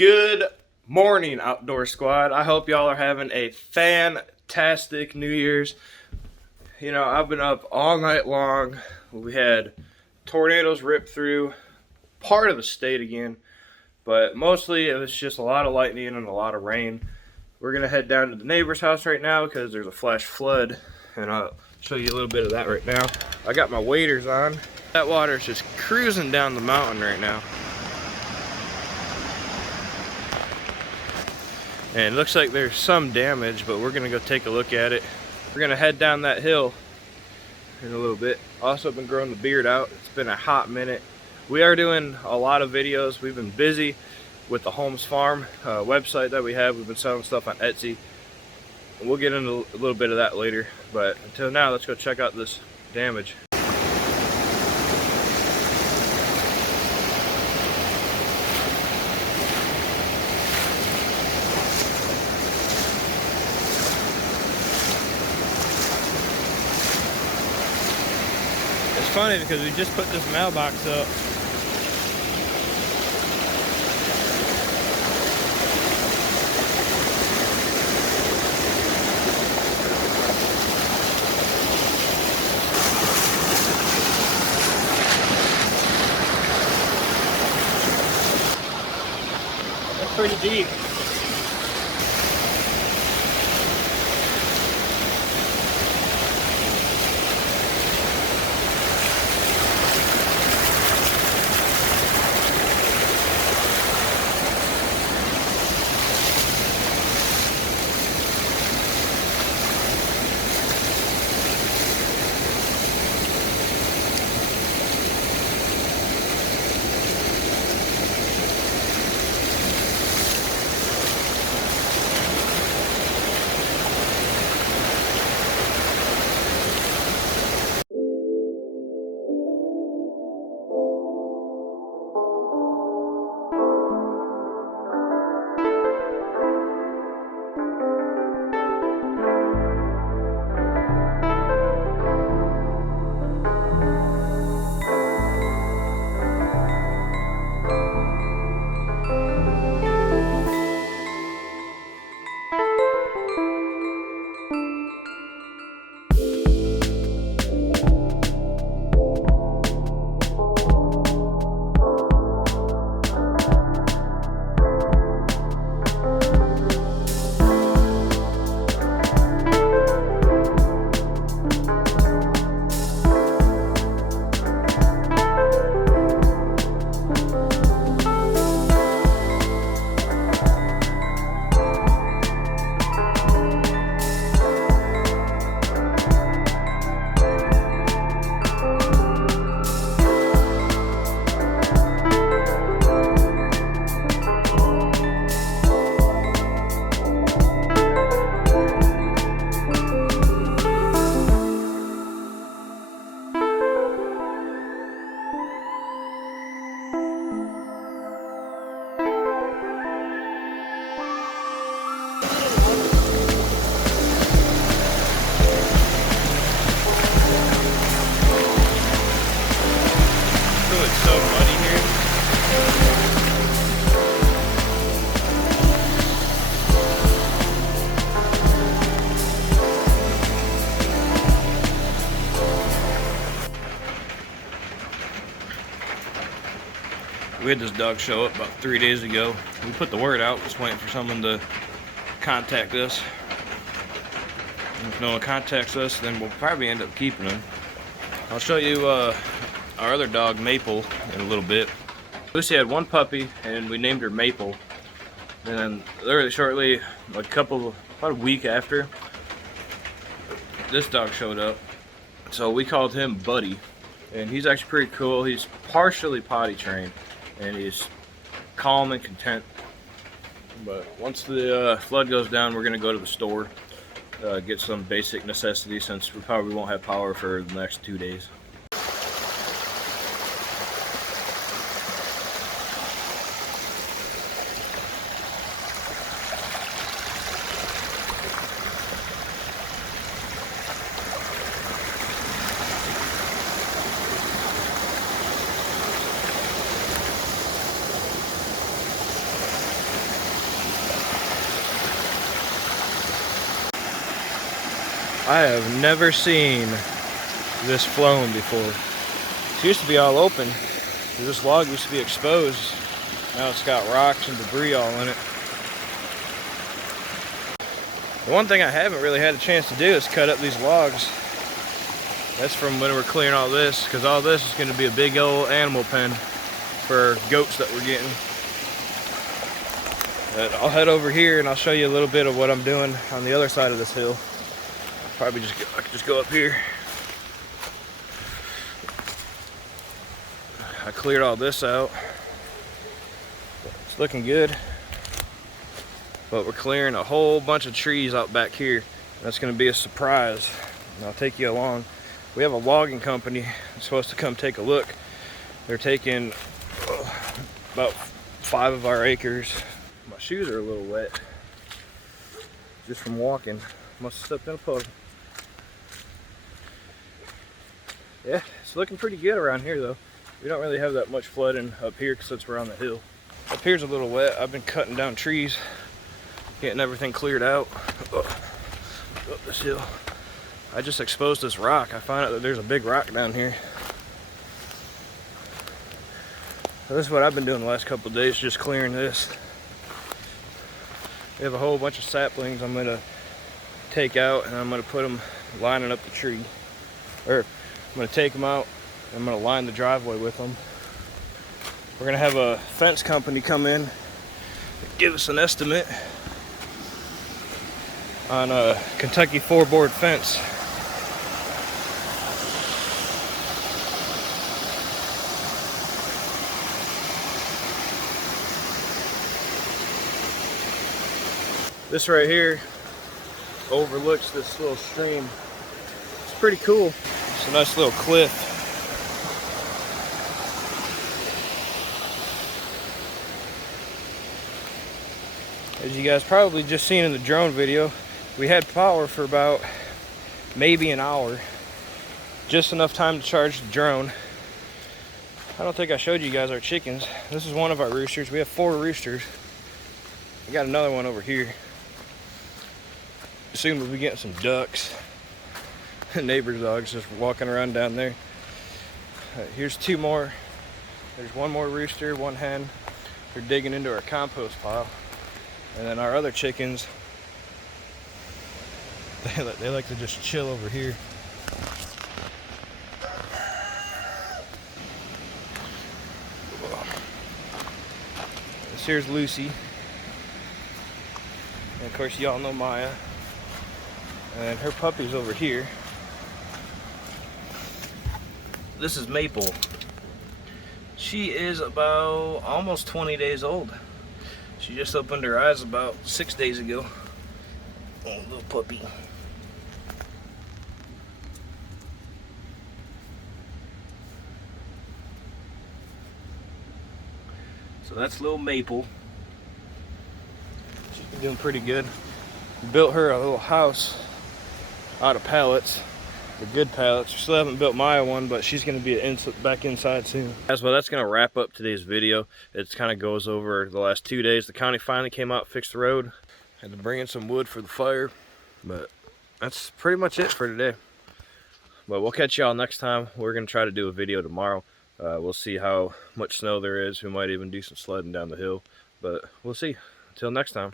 Good morning, Outdoor Squad. I hope y'all are having a fantastic New Year's. You know, I've been up all night long. We had tornadoes rip through part of the state again, but mostly it was just a lot of lightning and a lot of rain. We're going to head down to the neighbor's house right now because there's a flash flood, and I'll show you a little bit of that right now. I got my waders on. That water's just cruising down the mountain right now. And it looks like there's some damage, but we're gonna go take a look at it. We're gonna head down that hill in a little bit. Also been growing the beard out. It's been a hot minute. We are doing a lot of videos. We've been busy with the Holmes Farm website that we have. We've been selling stuff on Etsy. We'll get into a little bit of that later. But until now, let's go check out this damage. It's funny because we just put this mailbox up. That's pretty deep. It's so muddy here. We had this dog show up about 3 days ago. We put the word out, just waiting for someone to contact us. And if no one contacts us, then we'll probably end up keeping him. I'll show you our other dog, Maple, in a little bit. Lucy had one puppy, and we named her Maple. And then literally shortly, about a week after, this dog showed up. So we called him Buddy. And he's actually pretty cool. He's partially potty trained, and he's calm and content. But once the flood goes down, we're gonna go to the store, get some basic necessities, since we probably won't have power for the next 2 days. I have never seen this flown before. It used to be all open. This log used to be exposed. Now it's got rocks and debris all in it. The one thing I haven't really had a chance to do is cut up these logs. That's from when we're clearing all this, because all this is going to be a big old animal pen for goats that we're getting. But I'll head over here and I'll show you a little bit of what I'm doing on the other side of this hill. Probably I could just go up here. I cleared all this out. It's looking good. But we're clearing a whole bunch of trees out back here. That's going to be a surprise. And I'll take you along. We have a logging company that's supposed to come take a look. They're taking about 5 of our acres. My shoes are a little wet just from walking. Must have stepped in a puddle. Yeah, it's looking pretty good around here though. We don't really have that much flooding up here since we're on the hill. Up here's a little wet. I've been cutting down trees, getting everything cleared out. Up this hill. I just exposed this rock. I found out that there's a big rock down here. So this is what I've been doing the last couple of days, just clearing this. We have a whole bunch of saplings I'm gonna take out and I'm gonna put them lining up the tree. Or I'm gonna take them out and I'm gonna line the driveway with them. We're gonna have a fence company come in and give us an estimate on a Kentucky 4-board fence. This right here overlooks this little stream. It's pretty cool. It's a nice little cliff. As you guys probably just seen in the drone video, we had power for about maybe an hour. Just enough time to charge the drone. I don't think I showed you guys our chickens. This is one of our roosters. We have 4 roosters. We got another one over here. Soon we'll be getting some ducks. Neighbor's dogs just walking around down there. Here's 2 more. There's 1 more rooster, 1 hen. They're digging into our compost pile. And then our other chickens, they like to just chill over here. This here's Lucy. And of course y'all know Maya. And her puppy's over here. This is Maple. She is about almost 20 days old. She just opened her eyes about 6 days ago. Oh, little puppy. So that's little Maple. She's been doing pretty good. We built her a little house out of pallets. The good pallets. We still haven't built Maya one, but she's going to be back inside soon. As well, that's going to wrap up today's video. It kind of goes over the last 2 days. The county finally came out, fixed the road. Had to bring in some wood for the fire, but that's pretty much it for today. But we'll catch y'all next time. We're going to try to do a video tomorrow. We'll see how much snow there is. We might even do some sledding down the hill, but we'll see. Until next time.